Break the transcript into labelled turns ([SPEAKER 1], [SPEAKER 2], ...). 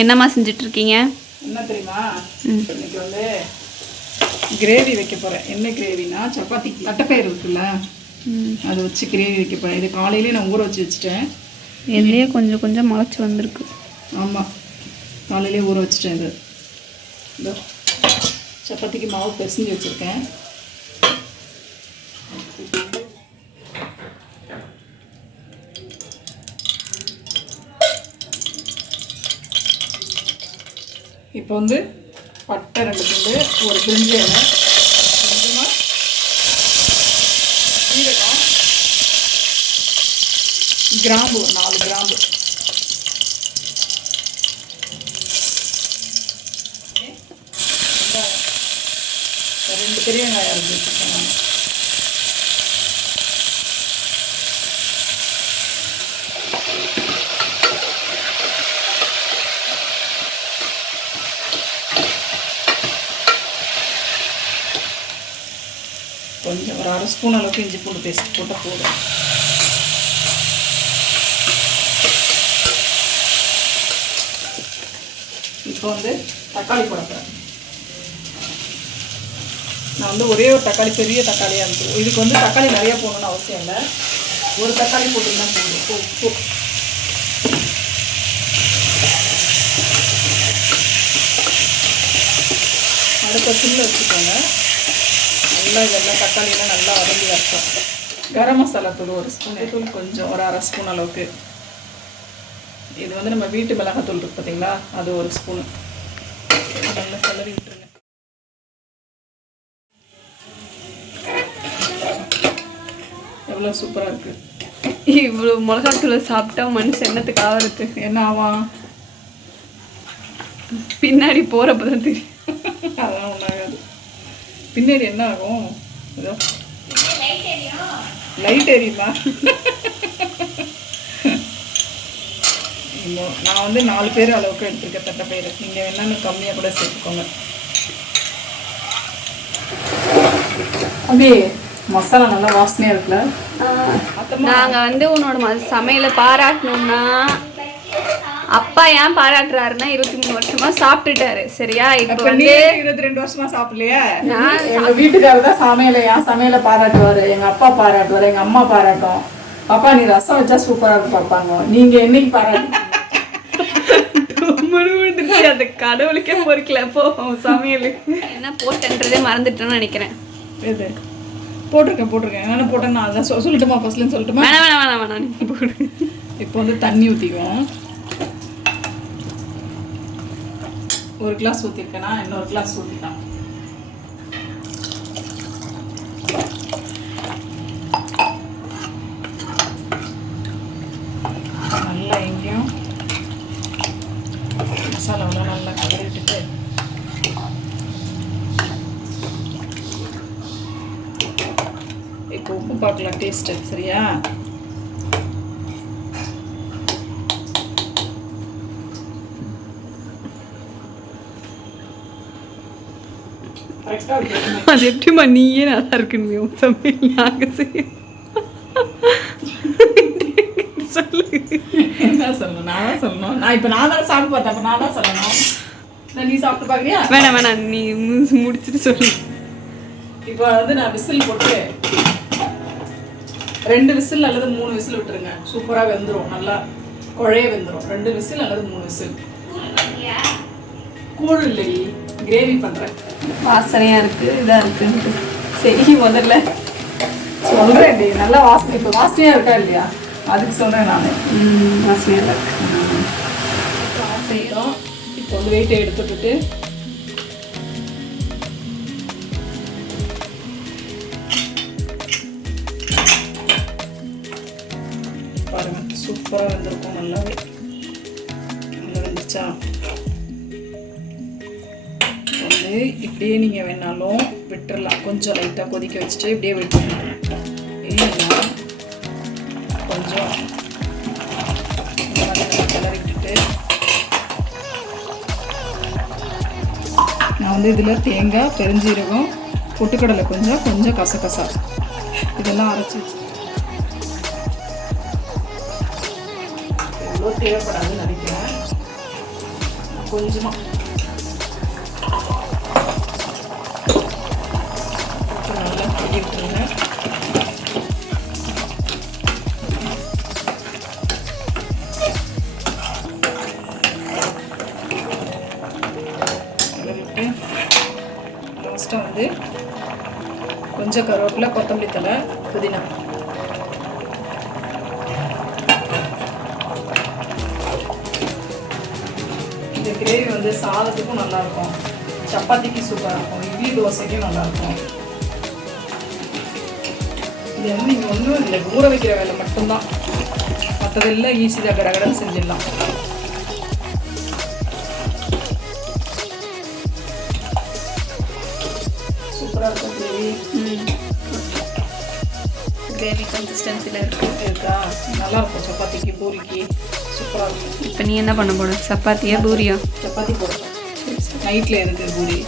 [SPEAKER 1] என்னம்மா செஞ்சுட்டு இருக்கீங்க
[SPEAKER 2] என்ன தெரியுமா. இன்னைக்கு வந்து கிரேவி வைக்க போகிறேன் என்ன கிரேவினா சப்பாத்தி தட்டைப்பயிறு இருக்குல்ல. அதை வச்சு கிரேவி வைக்க போகிறேன் இது காலையிலே நான் ஊற வச்சு வச்சுட்டேன்.
[SPEAKER 1] இதுலேயே கொஞ்சம் கொஞ்சம் முளைச்சி வந்திருக்கு.
[SPEAKER 2] ஆமாம் காலையிலே ஊற வச்சுட்டேன் இது. இதோ சப்பாத்திக்கு மாவு பிசைஞ்சு வச்சுருக்கேன். இப்போ வந்து பட்டை ரெண்டு துண்டு ஒரு பிரிஞ்சி இலை கொஞ்சமாக சீரகம் கிராம்பு ஒரு நாலு கிராம்பு. ரெண்டு பெரிய வெங்காயம் அரைச்சி வச்சுருக்கேன் நான் கொஞ்சம் ஒரு அரை ஸ்பூன் அளவுக்கு இஞ்சி பூண்டு பேஸ்ட் போட்டால் போதும். இப்போ வந்து தக்காளி போட போகிறேன் நான் வந்து ஒரே ஒரு தக்காளி பெரிய தக்காளியாக இருக்கும் இதுக்கு வந்து தக்காளி நிறைய போடணும்னு அவசியம் இல்லை. ஒரு தக்காளி போட்டிங்கன்னா போதும். உப்பு அடுத்த சிம்மில் வச்சுக்கோங்க. நல்லா இதெல்லாம் தக்காளியெல்லாம் நல்லா வதங்கி வரட்டும். கரம் மசாலா தூள் ஒரு ஸ்பூன் தூள் கொஞ்சம் ஒரு அரை ஸ்பூன் அளவுக்கு. இது வந்து நம்ம வீட்டு மிளகாத்தூள் இருக்கு பார்த்தீங்களா அது ஒரு ஸ்பூனு. நல்லா கிளறி விட்டுருங்க. எவ்வளோ சூப்பராக இருக்குது
[SPEAKER 1] இவ்வளோ மிளகாத்தூளை சாப்பிட்டா மனுஷன் என்னத்துக்கு ஆகிறது
[SPEAKER 2] என்ன ஆவான்
[SPEAKER 1] பின்னாடி போகிறப்ப தான் தெரியும்.
[SPEAKER 2] அதெல்லாம் ஒன்றாகாது பின்னாடி என்ன ஆகும்? ஏதோ லைட் எரியுமா? நான் வந்து நாலு பேர் அளவுக்கு எடுத்துருக்கேன் தட்டைப்பயிறு நீங்கள் வேணாலும் கம்மியாக கூட சேர்த்துக்கோங்க. அப்படியே மசாலா நல்லா வாசனையாக இருக்குல்ல?
[SPEAKER 1] நாங்கள் வந்து உன்னோட ம- சமையலை பாராட்டணும்னா அப்பா ஏன் பாராட்டுறாருன்னா இருபத்தி மூணு வருஷமா சாப்பிட்டுட்டாரு. சரியா? இப்போ வந்து
[SPEAKER 2] இருபத்தி ரெண்டு வருஷமா சாப்பிடலையா?
[SPEAKER 1] நான்
[SPEAKER 2] எங்க வீட்டுக்காரர் தான் சமையலை என் சமையலை பாராட்டுவாரு. எங்க அப்பா பாராட்டுவாரு எங்க அம்மா பாராட்டும். பாப்பா நீ ரசம் வச்சா சூப்பரா இருக்கும் பாப்பாங்க. நீங்க என்னைக்கு பாராட்டு?
[SPEAKER 1] அந்த கடவுளுக்கே பொறுக்கல. போ சமையல். என்ன போட்டேன்றதே மறந்துட்டேன்னு நினைக்கிறேன்.
[SPEAKER 2] போட்டிருக்கேன் போட்டிருக்கேன். என்ன போட்டேன் நான் அதான் சொ- சொல்லட்டுமா ஃபர்ஸ்ட்ல சொல்லட்டுமா?
[SPEAKER 1] வேணாம் வேணாம் வேணாம் வேணாம். நீ போடு.
[SPEAKER 2] இப்போ வந்து தண்ணி ஊற்றிக்குவோம் ஒரு கிளாஸ் ஊற்றிருக்கேன்னா இன்னொரு கிளாஸ் ஊற்றிக்கலாம் நல்லா எங்கேயும் மசாலாவெல்லாம் நல்லா கலரி இப்போ உப்பு பார்க்கலாம் டேஸ்ட்டு சரியா?
[SPEAKER 1] அது எப்படிம்மா நீயே நல்லா இருக்குன்னு உன் சமையல் நாங்கள் செய்ய சொல்லு.
[SPEAKER 2] என்ன சொல்லணும்? நான் தான் சொல்லணும். நான் இப்போ நான் தான் சாப்பிட்டு பார்த்தேன். அப்போ நான் தான் சொல்லணும். நான் நீ சாப்பிட்டு பார்க்குறியா
[SPEAKER 1] வேணாம் வேணாம். நீ முடிச்சிட்டு சொல்லு.
[SPEAKER 2] இப்போ வந்து நான் விசில் போட்டு ரெண்டு விசில் அல்லது மூணு விசில் விட்டுருங்க. சூப்பராக வெந்துடும் நல்லா குழைய வெந்துடும் ரெண்டு விசில் அல்லது மூணு விசில். கூழ் இல்லை கிரேவி பண்ணுறேன்
[SPEAKER 1] வாசனையா இருக்கு இதா இருக்கு சரி முதல்ல
[SPEAKER 2] சொல்கிறேன் டி நல்லா வாசனை இப்போ வாசனையாக இருக்கா இல்லையா? அதுக்கு சொல்கிறேன் நான்.
[SPEAKER 1] ம், வாசனையா தான் இருக்கு
[SPEAKER 2] செய்யணும் இப்போ வந்து வெயிட்டை எடுத்துட்டு பாருங்க சூப்பராக வந்திருக்கும் நல்லாவே. நல்லா வந்துச்சா இப்படியே நீங்கள் வேணாலும் விட்டுறலாம். கொஞ்சம் லைட்டாக கொதிக்க வச்சுட்டு இப்படியே விட்டுறலாம். கொஞ்சம் இந்த மாதிரி கிளறி விட்டுட்டு நான் வந்து இதில் தேங்காய் பெருஞ்சீரகம் பொட்டுக்கடலை கொஞ்சம் கொஞ்சம் கசகசா. இதெல்லாம் அரைச்சி வச்சு. எவ்வளோ தேவைப்படாதுன்னு நினைக்கிறேன். கொஞ்சமாக நல்லா கிண்டி விட்டுருங்க லாஸ்ட்டாக வந்து கொஞ்சம் கருவேப்பிலை கொத்தமல்லி தலை புதினா. இந்த கிரேவி வந்து சாதத்துக்கும் நல்லா இருக்கும். சப்பாத்திக்கு சூப்பராக இருக்கும். இட்லி தோசைக்கும் நல்லா இருக்கும் இது வந்து நீங்கள் ஒன்றும் இல்லை. ஊற வைக்கிற வேலை மட்டும்தான். மற்றதெல்லாம் ஈஸி தான். கடகடன்னு செஞ்சிடலாம். சூப்பராக இருக்கும் கிரேவி.
[SPEAKER 1] கிரேவி கன்சிஸ்டன்சியில் இருக்கு.
[SPEAKER 2] இருக்கா? நல்லா இருக்கும் சப்பாத்திக்கு பூரிக்கு. சூப்பராக இருக்கும்.
[SPEAKER 1] இப்போ நீ என்ன பண்ண போற? சப்பாத்தியா பூரியா?
[SPEAKER 2] சப்பாத்தி போடுறோம் நைட்டில் எதுக்கு பூரி